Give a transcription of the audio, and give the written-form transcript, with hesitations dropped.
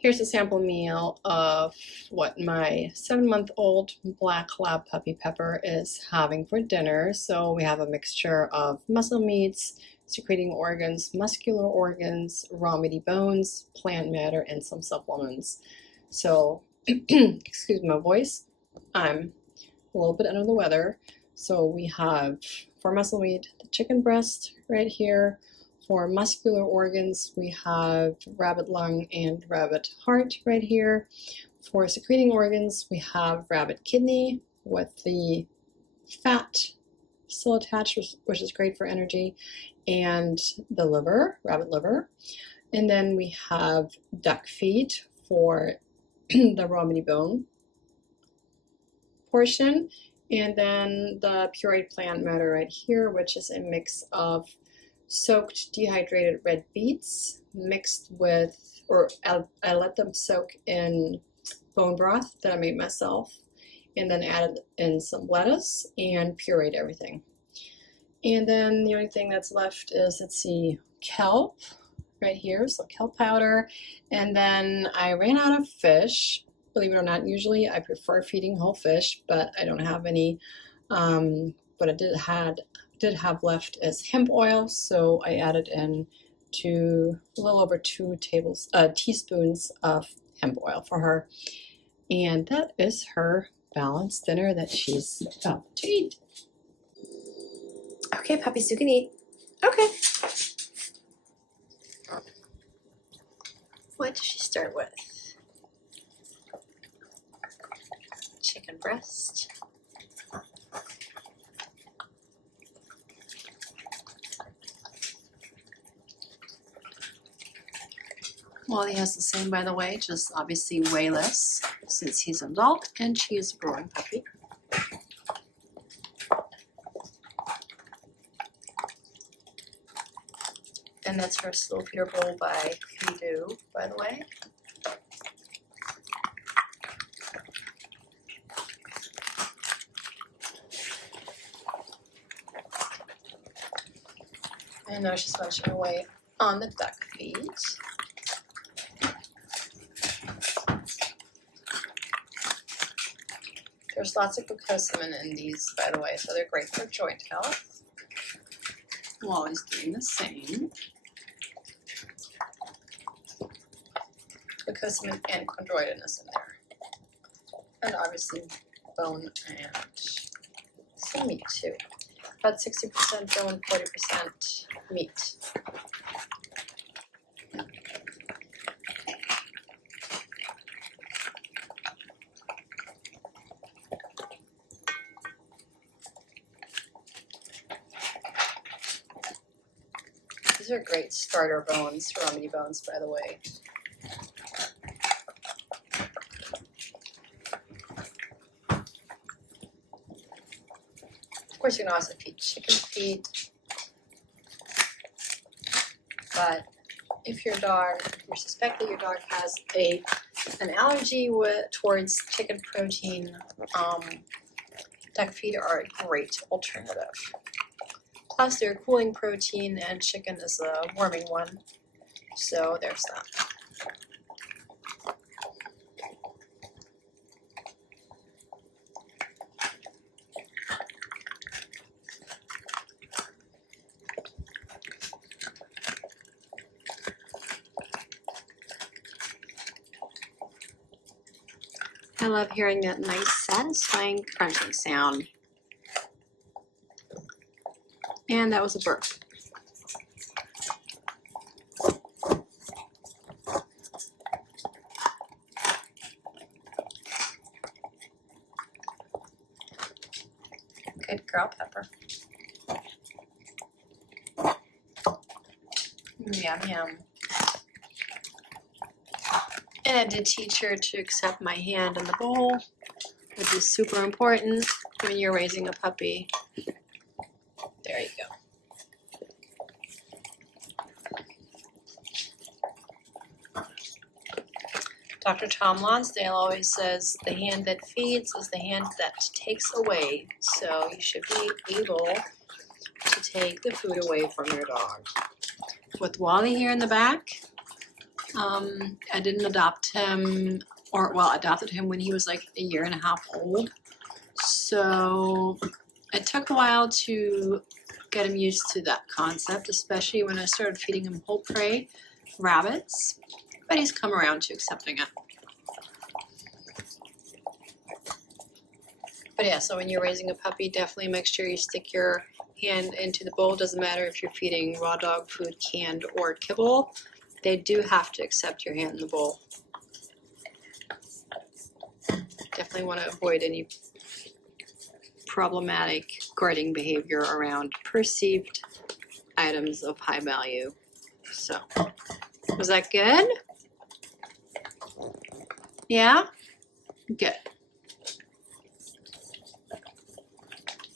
Here's a sample meal of what my 7-month-old black lab puppy Pepper is having for dinner. So we have a mixture of muscle meats, secreting organs, muscular organs, raw meaty bones, plant matter, and some supplements. So, excuse my voice, I'm a little bit under the weather. So we have, for muscle meat, the chicken breast right here. For muscular organs, we have rabbit lung and rabbit heart right here. For secreting organs, we have rabbit kidney with the fat still attached, which is great for energy, and the liver, rabbit liver. And then we have duck feet for the raw meaty bone portion, and then the pureed plant matter right here, which is a mix of soaked dehydrated red beets mixed with, or I let them soak in bone broth that I made myself, and then added in some lettuce and pureed everything. And then the only thing that's left is, let's see, kelp right here, so kelp powder. And then I ran out of fish. Believe it or not, usually I prefer feeding whole fish, but I don't have any. But I did have left is hemp oil, so I added in a little over 2 teaspoons of hemp oil for her. And that is her balanced dinner that she's about to eat. Okay, puppies, you can eat. Okay. What does she start with? Chicken breast. Wally has the same, by the way, just obviously way less since he's an adult and she is a growing puppy. And that's her slow feeder bowl by Feedoo, by the way. And now she's munching away on the duck feet. There's lots of glucosamine in these, by the way, so they're great for joint health. Wally's doing the same. Glucosamine and chondroitin is in there. And obviously bone and some meat too. About 60% bone, 40% meat. These are great starter bones, raw meaty bones, by the way. Of course, you can also feed chicken feet, but if you suspect that your dog has an allergy towards chicken protein, duck feet are a great alternative. Plus, they're a cooling protein, and chicken is a warming one, so there's that. I love hearing that nice, satisfying crunching sound. And that was a burp. Good girl, Pepper. Yum, yum. And I did teach her to accept my hand in the bowl, which is super important when you're raising a puppy. There you go. Dr. Tom Lonsdale always says the hand that feeds is the hand that takes away. So you should be able to take the food away from your dog. With Wally here in the back, I didn't adopt him, adopted him when he was like a year and a half old. So it took a while to get him used to that concept, especially when I started feeding him whole prey rabbits. But he's come around to accepting it. But yeah, so when you're raising a puppy, definitely make sure you stick your hand into the bowl. Doesn't matter if you're feeding raw dog food, canned, or kibble. They do have to accept your hand in the bowl. Definitely want to avoid any problematic guarding behavior around perceived items of high value. So, was that good? Yeah? Good.